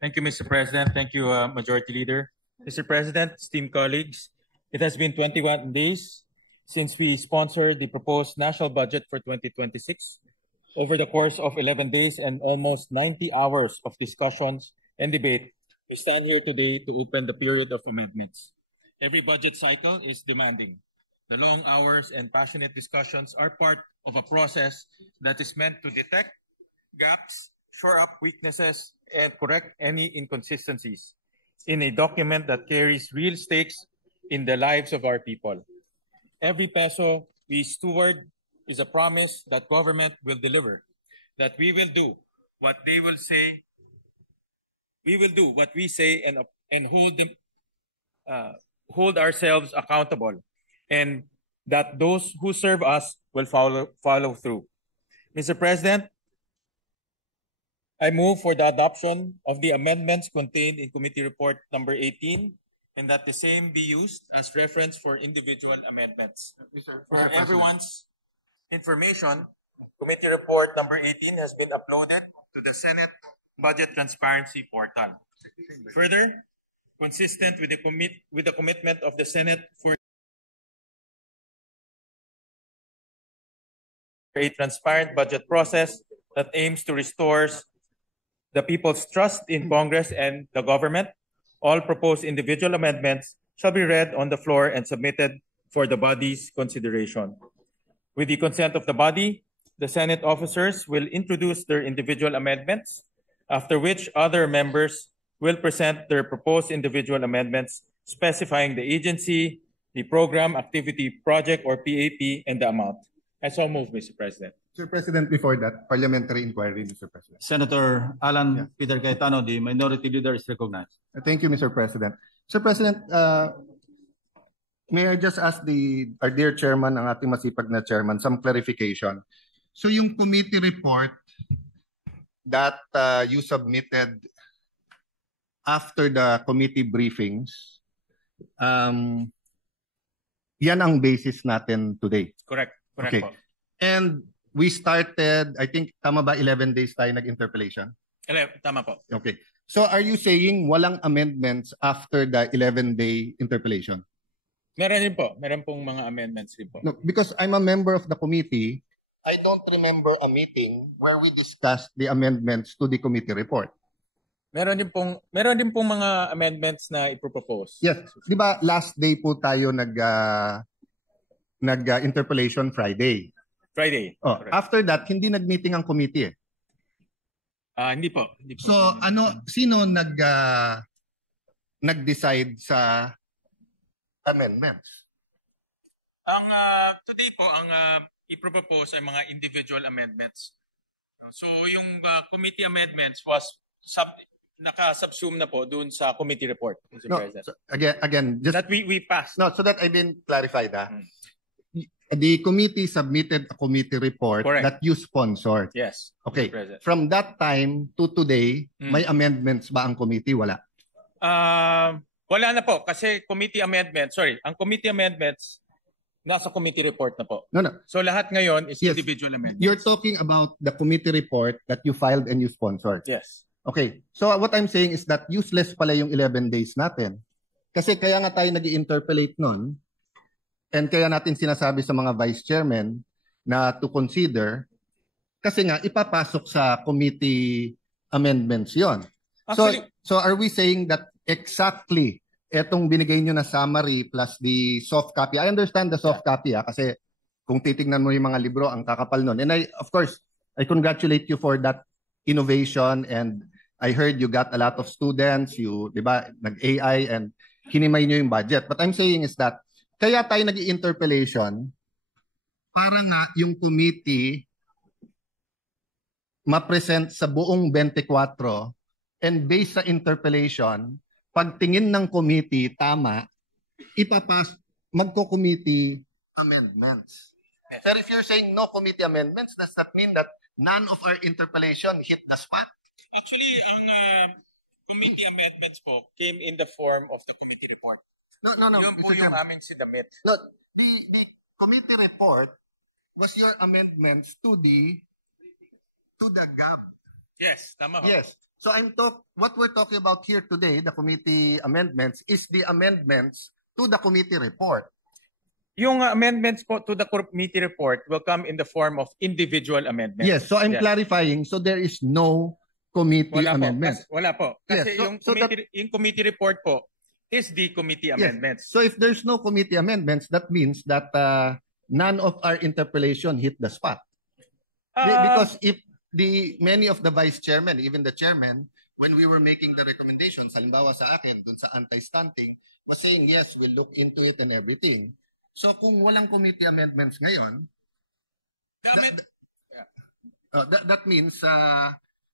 Thank you, Mr. President. Thank you, Majority Leader. Mr. President, esteemed colleagues, it has been 21 days since we sponsored the proposed national budget for 2026. Over the course of 11 days and almost 90 hours of discussions and debate, we stand here today to open the period of amendments. Every budget cycle is demanding. The long hours and passionate discussions are part of a process that is meant to detect gaps, shore up weaknesses, and correct any inconsistencies in a document that carries real stakes in the lives of our people. Every peso we steward is a promise that government will deliver, that we will do what they will say, we will do what we say, and hold ourselves accountable, and that those who serve us will follow through. Mr. President, I move for the adoption of the amendments contained in Committee Report number 18 and that the same be used as reference for individual amendments. For everyone's information, Committee Report number 18 has been uploaded to the Senate Budget Transparency Portal. Further, consistent with the commitment of the Senate for a transparent budget process that aims to restore the people's trust in Congress and the government, all proposed individual amendments shall be read on the floor and submitted for the body's consideration. With the consent of the body, the Senate officers will introduce their individual amendments, after which other members will present their proposed individual amendments specifying the agency, the program, activity, project, or PAP, and the amount. I so move, Mr. President. Mr. President, before that, parliamentary inquiry, Mr. President. Senator Alan Peter Cayetano, the Minority Leader, is recognized. Thank you, Mr. President. Mr. President, may I just ask our dear chairman, ang ating masipag na chairman, some clarification. So yung committee report that you submitted after the committee briefings, yan ang basis natin today. Correct. Okay. Po. And we started, I think, tama ba 11 days tayo nag-interpellation? Tama po. Okay. So are you saying walang amendments after the 11-day interpellation? Meron din po. Meron pong mga amendments din po. No, because I'm a member of the committee, I don't remember a meeting where we discussed the amendments to the committee report. Meron din pong mga amendments na ipropose. Yes. Di ba last day po tayo nag-interpellation Friday? Friday. Oh, after that, hindi nag-meeting ang committee eh. Hindi po. So, sino nag-decide sa amendments? Today po, ang ipropose ay mga individual amendments. So, yung committee amendments was naka-subsume na po dun sa committee report, Mr. President. So, again, just that we passed. No, so that I didn't clarify that. The committee submitted a committee report that you sponsored. Yes. Okay. From that time to today, may amendments ba ang committee? Wala. Wala na po kasi ang committee amendments nasa committee report na po. No. So lahat ngayon is individual amendments. You're talking about the committee report that you filed and you sponsored. Yes. Okay. So what I'm saying is that useless pala yung 11 days natin. Kasi kaya nga tayo nag-interpellate nun. And kaya natin sinasabi sa mga vice chairman na to consider kasi nga ipapasok sa committee amendments yon. So are we saying that exactly etong binigay nyo na summary plus the soft copy? I understand the soft copy kasi kung titingnan mo yung mga libro ang kakapal nun. And of course, I congratulate you for that innovation and I heard you got a lot of students, di ba, nag-AI and hinimay nyo yung budget. But I'm saying is that kaya tayo nag-interpellation para nga yung committee ma-present sa buong 24 and based sa interpellation, pagtingin ng committee tama, magko-committee amendments. Sir, if you're saying no committee amendments, does that mean that none of our interpellation hit the spot? Actually, ang committee amendments po came in the form of the committee report. No. Yun po yung aming sinamit. No, the committee report was your amendments to the GAB. Yes, tama ho. Yes. So what we're talking about here today, the committee amendments, is the amendments to the committee report. Yung amendments po to the committee report will come in the form of individual amendments. Yes, so I'm Yes. clarifying. So there is no committee Wala po. amendment. Wala po. Kasi Yes, yung committee report po is the committee Yes. amendments. So if there's no committee amendments, that means that none of our interpellation hit the spot. Because if many of the vice chairman, even the chairman, when we were making the recommendations, halimbawa sa akin, dun sa anti-stunting, was saying, yes, we'll look into it and everything. So kung walang committee amendments ngayon, that means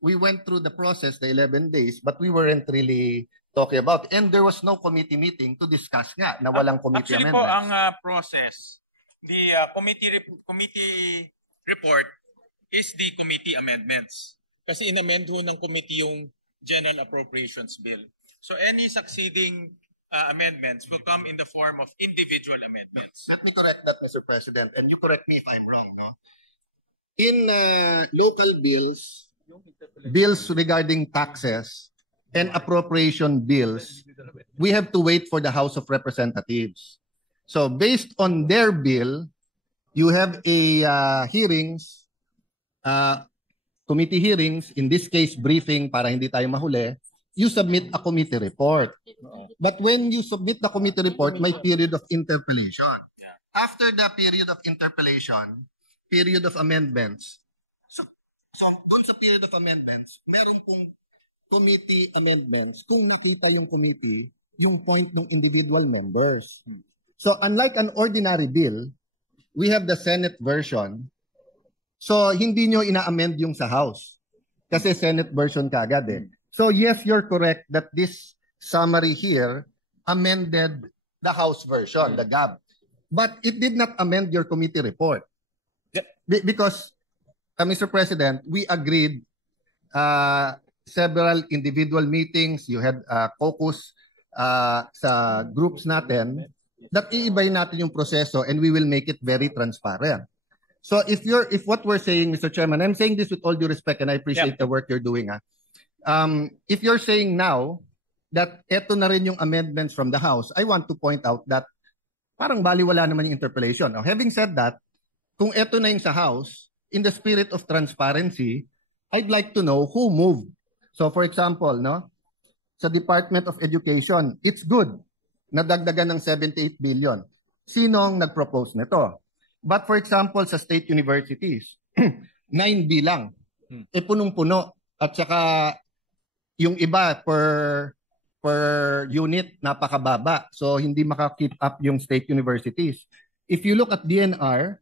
we went through the process, the 11 days, but we weren't really talking about. And there was no committee meeting to discuss nga na walang committee Actually amendments. po, ang process, the committee report is the committee amendments. Kasi in-amend ho ng committee yung General Appropriations Bill. So any succeeding amendments will come in the form of individual amendments. Let me correct that, Mr. President, and you correct me if I'm wrong. No? In local bills regarding taxes, and appropriation bills, we have to wait for the House of Representatives. So based on their bill, you have a committee hearings, in this case briefing para hindi tayo mahuli, you submit a committee report. But when you submit the committee report, may period of interpellation. After the period of interpellation, period of amendments, so doon sa period of amendments, meron pong committee amendments kung nakita yung committee, yung point ng individual members. So unlike an ordinary bill, we have the Senate version. So hindi nyo ina-amend yung sa House. Kasi Senate version kaagad eh. So yes, you're correct that this summary here amended the House version, the GAB. But it did not amend your committee report. Because, Mr. President, we agreed several individual meetings, you had caucus sa groups natin, that iibay natin yung proseso and we will make it very transparent. So if what we're saying, Mr. Chairman, I'm saying this with all due respect and I appreciate the work you're doing. If you're saying now that eto na rin yung amendments from the House, I want to point out that parang baliwala naman yung interpellation. Now, having said that, kung eto na yung sa House, in the spirit of transparency, I'd like to know who moved. So for example, no, sa Department of Education, it's good na dagdagan ng 78 billion. Sinong nag-propose nito? But for example, sa state universities, 9B lang. E punong-puno. At saka yung iba per unit napakababa. So hindi maka-keep up yung state universities. If you look at DNR,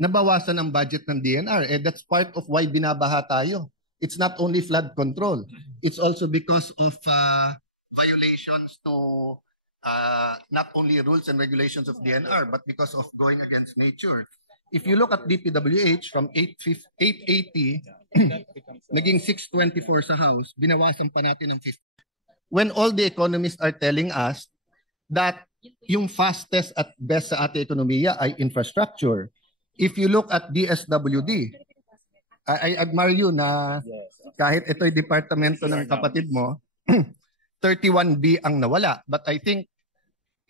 nabawasan ang budget ng DNR. That's part of why binabaha tayo. It's not only flood control. It's also because of violations to not only rules and regulations of DNR, but because of going against nature. If you look at DPWH, from 880, naging 624 sa House, binawasan pa natin ng 50. When all the economists are telling us that yung fastest at best sa ating ekonomiya ay infrastructure. If you look at DSWD, I admire you na kahit ito'y departamento ng kapatid mo, 31B ang nawala. But I think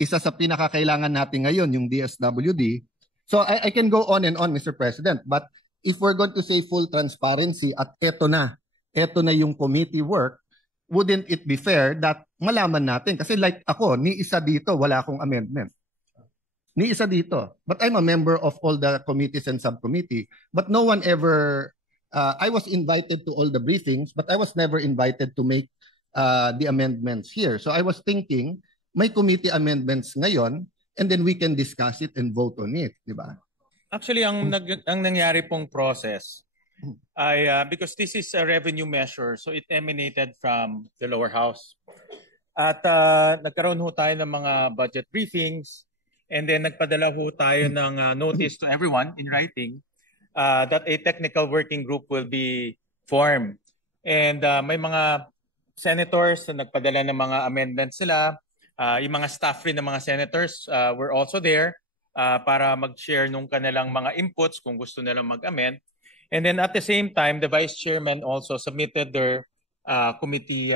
isa sa pinakakailangan natin ngayon yung DSWD. So I can go on and on, Mr. President. But if we're going to say full transparency at eto na yung committee work, wouldn't it be fair that malaman natin? Kasi like ako, ni isa dito, wala akong amendment. Ni isa dito. But I'm a member of all the committees and subcommittee. But no one ever, I was invited to all the briefings, but I was never invited to make the amendments here. So I was thinking, may committee amendments ngayon, and then we can discuss it and vote on it. Diba? Actually, ang nangyari pong process ay because this is a revenue measure, so it emanated from the lower house. At nagkaroon ho tayo ng mga budget briefings, and then nagpadala ho tayo ng notice to everyone in writing that a technical working group will be formed. And may mga senators na nagpadala ng mga amendments sila. Yung mga staff rin ng mga senators were also there para mag-share nung kanilang mga inputs kung gusto nilang mag-amend. And then at the same time, the vice chairman also submitted their committee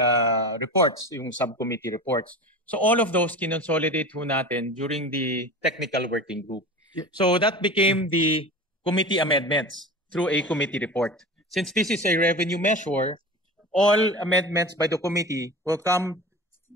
reports, yung subcommittee reports. So all of those kinonsolidate ho natin during the technical working group. So that became the committee amendments through a committee report. Since this is a revenue measure, all amendments by the committee will come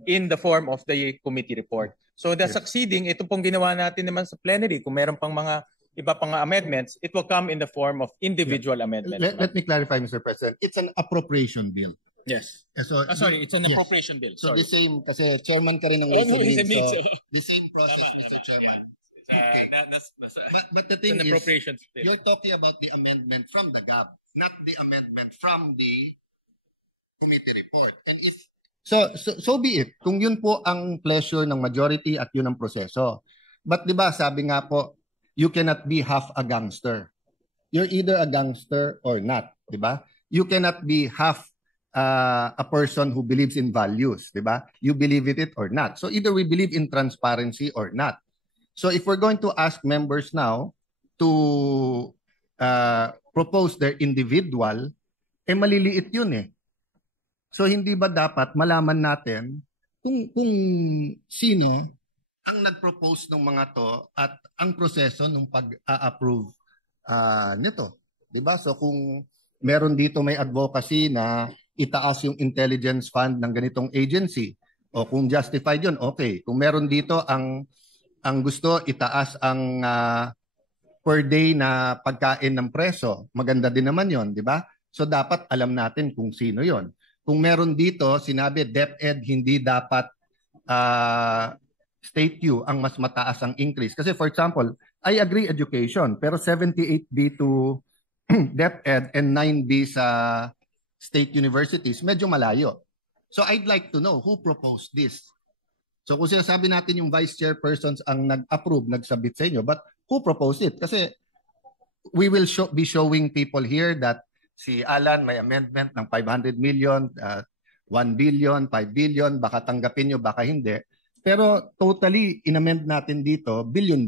in the form of the committee report. So the succeeding, ito pong ginawa natin naman sa plenary, kung meron pang mga iba pang amendments, it will come in the form of individual amendments. Let me clarify, Mr. President. It's an appropriation bill. Yes. So, sorry, it's an yes. appropriation bill. So Sorry. the same, kasi chairman ka rin ng Oh, Ways and Ways and Means, Means. the same process, Mr. Chairman. But But the thing an is, appropriations bill. you're talking about the amendment from the GAP, not the amendment from the committee report. And if so be it. Kung yun po ang pleasure ng majority at yun ang proseso. But 'di ba, sabi nga po, you cannot be half a gangster. You're either a gangster or not, 'di ba? You cannot be half a person who believes in values, 'di ba? You believe it or not. So either we believe in transparency or not. So if we're going to ask members now to propose their individual, maliliit yun eh. So hindi ba dapat malaman natin kung sino ang nag-propose ng mga to at ang proseso ng pag-approve nito. Diba? So kung meron dito may advocacy na itaas yung intelligence fund ng ganitong agency, o kung justified yun, okay. Kung meron dito ang gusto itaas ang per day na pagkain ng preso, maganda din naman yon, di ba? So dapat alam natin kung sino yon. Kung meron dito, sinabi DepEd hindi dapat State U ang mas mataas ang increase. Kasi for example, I agree education, pero 78B to DepEd and 9B sa state universities, medyo malayo. So I'd like to know who proposed this. So kung sinasabi natin yung vice chairpersons ang nag-approve, nagsabit sa inyo, but who proposed it? Kasi we will be showing people here that si Alan may amendment ng 500 million, 1 billion, 5 billion, baka tanggapin nyo, baka hindi. Pero totally, in-amend natin dito, billion.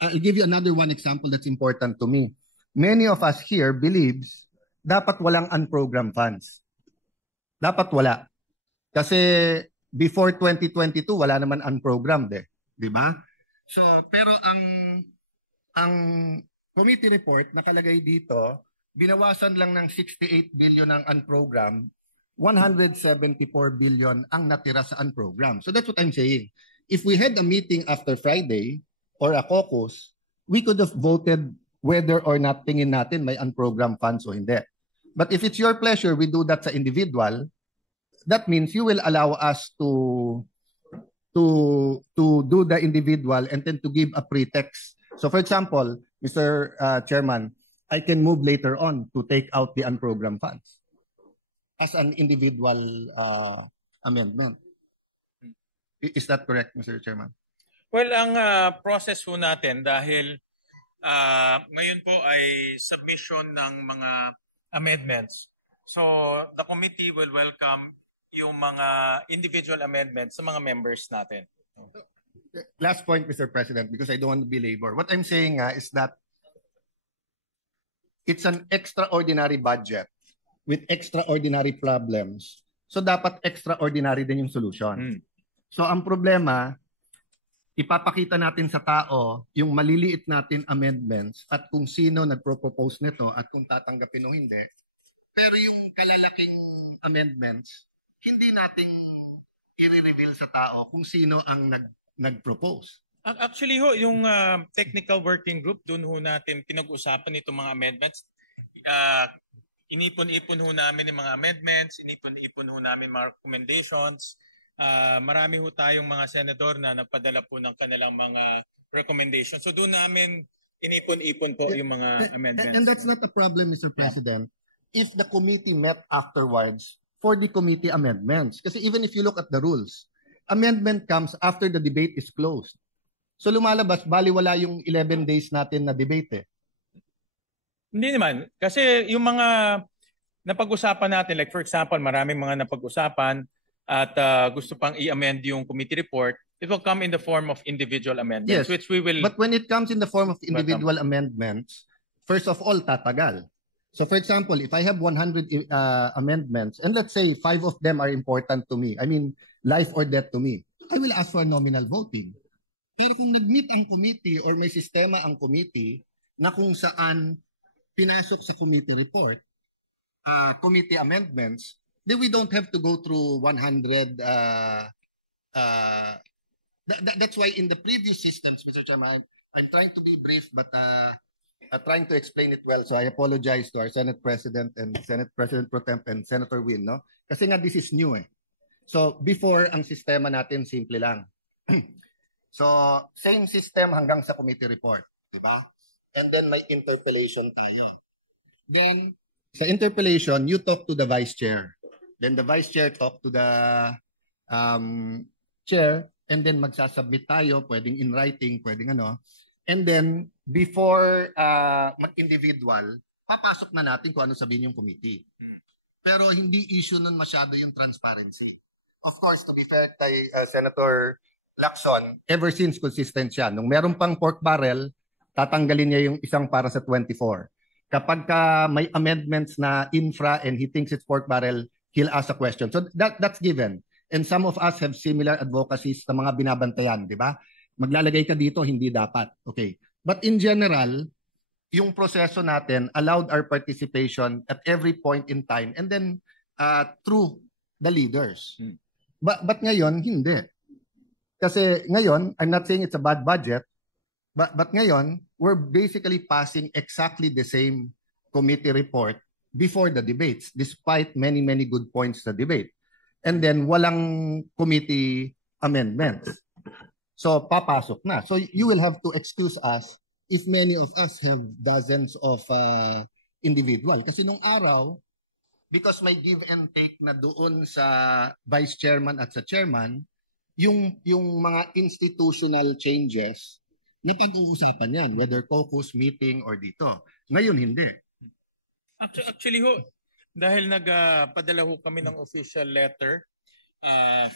I'll give you another one example that's important to me. Many of us here believes dapat walang unprogrammed funds. Dapat wala. Kasi before 2022, wala naman unprogrammed eh. Di ba? So, pero ang committee report nakalagay dito, binawasan lang ng 68 billion ang unprogrammed, 174 billion ang natira sa unprogrammed. So that's what I'm saying. If we had a meeting after Friday or a caucus, we could have voted whether or not tingin natin may unprogrammed funds o hindi. But if it's your pleasure, we do that sa individual, that means you will allow us to do the individual and then to give a pretext. So for example, Mr. Chairman, I can move later on to take out the unprogrammed funds as an individual amendment. Is that correct, Mr. Chairman? Well, ang process po natin dahil ngayon po ay submission ng mga amendments. So the committee will welcome yung mga individual amendments sa mga members natin. Last point, Mr. President, because I don't want to belabor. What I'm saying is that it's an extraordinary budget with extraordinary problems. So dapat extraordinary din yung solution. So ang problema, ipapakita natin sa tao yung maliliit natin amendments at kung sino nagpropose nito at kung tatanggapin o hindi. Pero yung kalalaking amendments, hindi nating i-reveal sa tao kung sino ang nag-propose. Actually ho, yung technical working group, doon ho natin pinag-usapan itong mga amendments. Inipon-ipon ho namin yung mga amendments, inipon-ipon ho namin mga recommendations. Marami ho tayong mga senador na nagpadala po ng kanilang mga recommendations. So doon namin inipon-ipon po yung mga amendments. And that's not a problem, Mr. President, if the committee met afterwards for the committee amendments. Kasi even if you look at the rules, amendment comes after the debate is closed. So lumalabas, baliwala yung 11 days natin na debate eh. Hindi naman. Kasi yung mga napag-usapan natin, like for example, maraming mga napag-usapan at gusto pang i-amend yung committee report, it will come in the form of individual amendments, which we will... But when it comes in the form of individual amendments, first of all, tatagal. So for example, if I have 100 amendments, and let's say 5 of them are important to me, I mean, life or death to me, I will ask for nominal voting. Pero kung nag-meet ang committee or may sistema ang committee na kung saan pinasok sa committee report, committee amendments, then we don't have to go through 100. That's why in the previous systems, Mr. Chairman, I'm trying to be brief, but trying to explain it well. So I apologize to our Senate President and Senate President Pro Temp and Senator Win, no? Kasi nga this is new eh. So before, ang sistema natin simple lang. So same system hanggang sa committee report, di ba? And then may interpellation tayo. Then sa interpellation, you talk to the Vice Chair. Then the Vice Chair talk to the Chair, and then magsasubmit tayo, pwedeng in writing, pwedeng ano. And then, before mag-individual, papasok na natin kung ano sabihin yung committee. Pero hindi issue nun masyado yung transparency. Of course, to be fair kay Senator Lacson, ever since consistent siya. Nung meron pang pork barrel, tatanggalin niya yung isang para sa 24. Kapag may amendments na infra and he thinks it's pork barrel, he'll ask a question. So that's given. And some of us have similar advocacies sa mga binabantayan, di ba? Maglalagay ka dito, hindi dapat. Okay. But in general, yung proseso natin allowed our participation at every point in time and then through the leaders. But ngayon, hindi. Kasi ngayon, I'm not saying it's a bad budget, but ngayon, we're basically passing exactly the same committee report before the debates, despite many, many good points sa debate. And then, walang committee amendments. So, papasok na. So, you will have to excuse us if many of us have dozens of individual. Kasi nung araw, because may give and take na doon sa vice chairman at sa chairman, yung mga institutional changes, na pag-uusapan yan, whether caucus, meeting, or dito. Ngayon, hindi. Actually ho, dahil nagpadala ho kami ng official letter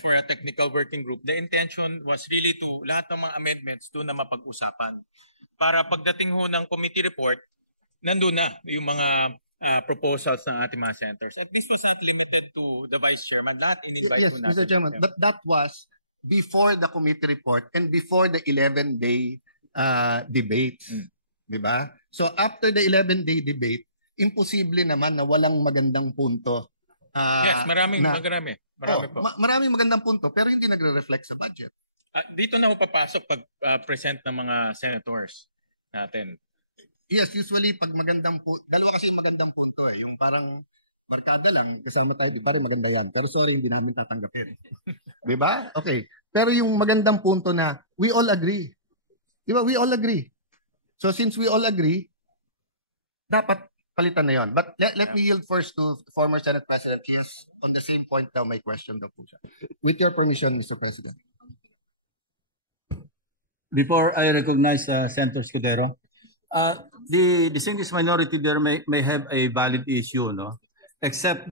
for a technical working group, the intention was really to lahat ng mga amendments doon na mapag-usapan. Para pagdating ho ng committee report, nandun na yung mga proposals ng ating mga senators. At this was not limited to the Vice Chairman. Lahat in-invite yes, ho natin. Mr. Chairman, but that was before the committee report and before the 11-day debate. Diba? So after the 11-day debate, imposible naman na walang magandang punto. Yes, marami po. Maraming magandang punto pero hindi nagre-reflect sa budget. Dito na ako papasok pag present ng mga senators natin. Yes, usually pag magandang punto, dalawa kasi yung magandang punto eh. Yung parang barkada lang, kasama tayo, di parang maganda yan. Pero sorry, hindi namin tatanggapin. Diba? Okay. Pero yung magandang punto na we all agree. Diba? We all agree. So since we all agree, dapat palitan na yon. But let me yield first to former Senate President. He is on the same point daw, may question daw po siya. With your permission, Mr. President. Before I recognize Senator Escudero, the distinguished minority there may have a valid issue, no? Except